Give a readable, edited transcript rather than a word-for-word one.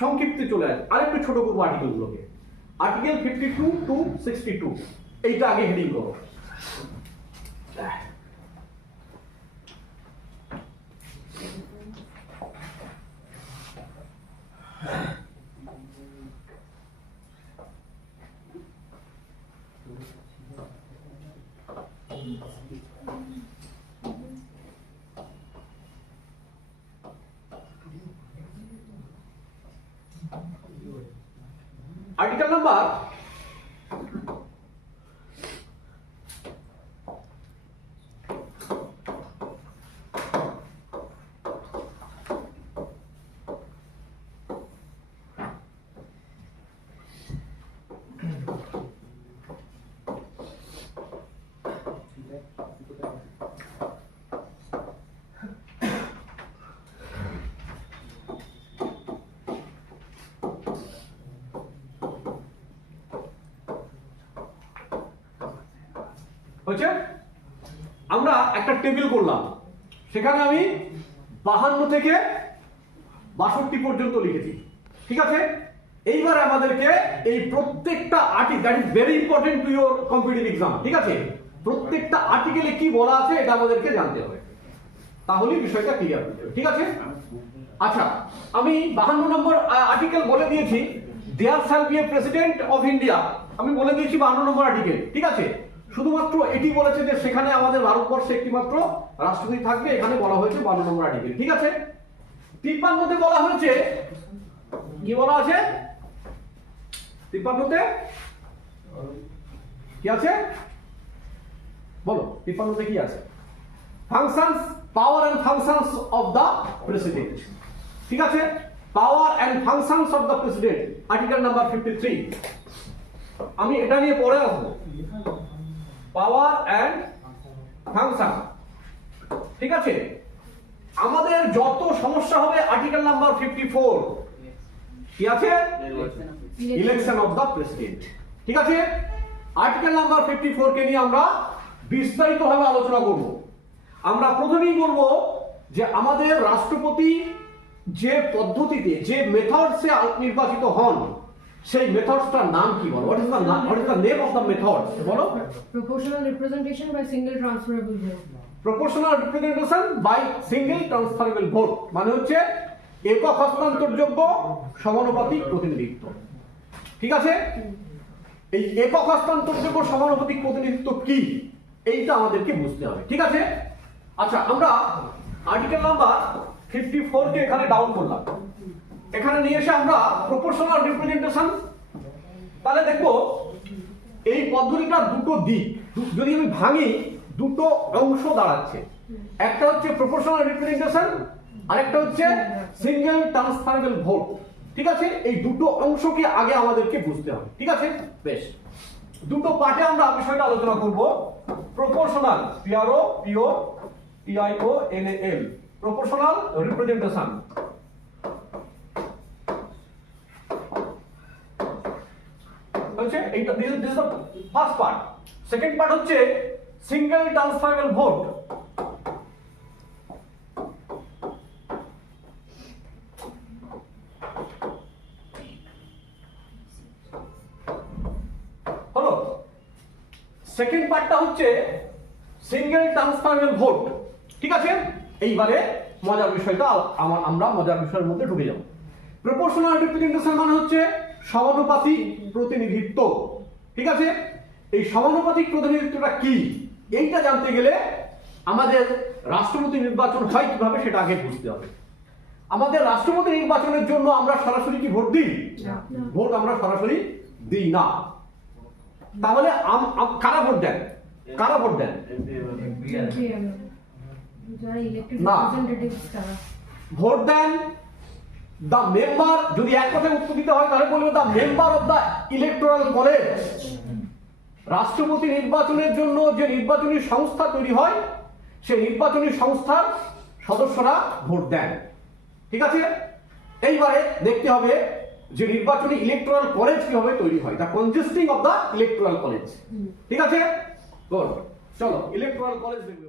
সংক্ষিপ্তে চলে আসে। আরেকটু ছোট করবো আর্টিকেলগুলোকে। আর্টিকেল 52 টু 62 এইটা আগে হেডিং করো। আর্টিকেল নাম্বার হচ্ছে, আমরা একটা টেবিল করলাম, সেখানে আমি 52 থেকে 62 পর্যন্ত লিখেছি। ঠিক আছে, এইবার আমাদেরকে এই প্রত্যেকটা article, that is very important to your competitive exam. ঠিক আছে, প্রত্যেকটা আর্টিকেলে কি বলা আছে এটা আমাদেরকে জানতে হবে, তাহলেই বিষয়টা ক্লিয়ার হয়ে যাবে। ঠিক আছে, আচ্ছা আমি 52 নম্বর আর্টিকেল বলে দিয়েছি, there shall be a president of India. আমি বলে দিয়েছি 52 নম্বর আর্টিকেল। ঠিক আছে, শুধুমাত্র এটি বলেছে যে সেখানে আমাদের ভারতবর্ষে একটি মাত্র রাষ্ট্রপতি থাকবে, এখানে বলা হয়েছে 52 নম্বর আর্টিকেল। ঠিক আছে, 53 বলা হয়েছে, কি বলা আছে 53 কি আছে বলো? 53 কি আছে? Functions, power and functions of the president. ঠিক আছে, power and functions of the president, article number 53। আমি এটা নিয়ে পরে আসবো, পাওয়ার এন্ড ফাংশন। ঠিক আছে, আমাদের যত সমস্যা হবে আর্টিকেল নাম্বার 54 কি আছে? Election of the president. ঠিক আছে, আর্টিকেল নাম্বার 54 কে নিয়ে আমরা বিস্তারিতভাবে আলোচনা করব। আমরা প্রথমেই বলবো যে আমাদের রাষ্ট্রপতি যে পদ্ধতিতে, যে মেথডসে নির্বাচিত হন, সেই মেথডসটার নাম কি বলো? What is the name of the method? বলো। Proportional representation by single transferable vote. Proportional representation by single transferable vote, মানে হচ্ছে একক হস্তান্তরযোগ্য সমানুপাতিক প্রতিনিধিত্ব। ঠিক আছে, এই একক হস্তান্তরযোগ্য সমানুপাতিক প্রতিনিধিত্ব কি, এইটা আমাদেরকে বুঝতে হবে। ঠিক আছে, আচ্ছা আমরা আর্টিকেল নাম্বার 54 কে এখানে ডাউন করলাম, এখানে নিয়ে এসে আমরা প্রপোর্শনাল রিপ্রেজেন্টেশন, তাহলে দেখো এই পদ্ধতিটার দুটো দিক, যদি আমি ভাঙি দুটো অংশ দাঁড়াচ্ছে, একটা হচ্ছে প্রপোর্শনাল রিপ্রেজেন্টেশন আর একটা হচ্ছে সিঙ্গেল ট্রান্সফারেবল ভোট। ঠিক আছে, এই দুটো অংশকে আগে আমাদেরকে বুঝতে হবে। ঠিক আছে, বেশ, দুটো পার্টে আমরা বিষয়টা আলোচনা করব। Proportional, PROPORTIONAL, proportional representation. হচ্ছে এইটা, this is the first part. Second part হচ্ছে সিঙ্গেল ট্রান্সফারেবল ভোট। হলো, সেকেন্ড পার্টটা হচ্ছে সিঙ্গেল ট্রান্সফারেবল ভোট। ঠিক আছে, এইবারে মজার বিষয়টা আমরা মজার বিষয়ের মধ্যে ঢুকে যাব। প্রপোর্শনাল রিপ্রেজেন্টেশন মানে হচ্ছে সমানুপাতিক প্রতিনিধিত্ব। ঠিক আছে, এই সমানুপাতিক প্রতিনিধিত্বটা কি, এইটা জানতে গেলে আমাদের রাষ্ট্রপতি নির্বাচন হয় কিভাবে সেটা আগে বুঝতে হবে। আমাদের রাষ্ট্রপতি নির্বাচনের জন্য আমরা সরাসরি কি ভোট দিই? ভোট আমরা সরাসরি দিই না। তাহলে কারা ভোট দেন? কারা ভোট দেন? না, ভোট দেন দ্য মেম্বার। যদি এক কথায় উত্তর দিতে হয় তাহলে বলবো the member of the electoral college. রাষ্ট্রপতি নির্বাচনের জন্য যে নির্বাচনী সংস্থা তৈরি হয়, সেই নির্বাচনী সংস্থার সদস্যরা ভোট দেন। ঠিক আছে, এইবারে দেখতে হবে যে নির্বাচনী ইলেকটোরাল কলেজ কিভাবে তৈরি হয়, the consisting of the electoral college. ঠিক আছে, চলো ইলেকটোরাল কলেজ দেখবে।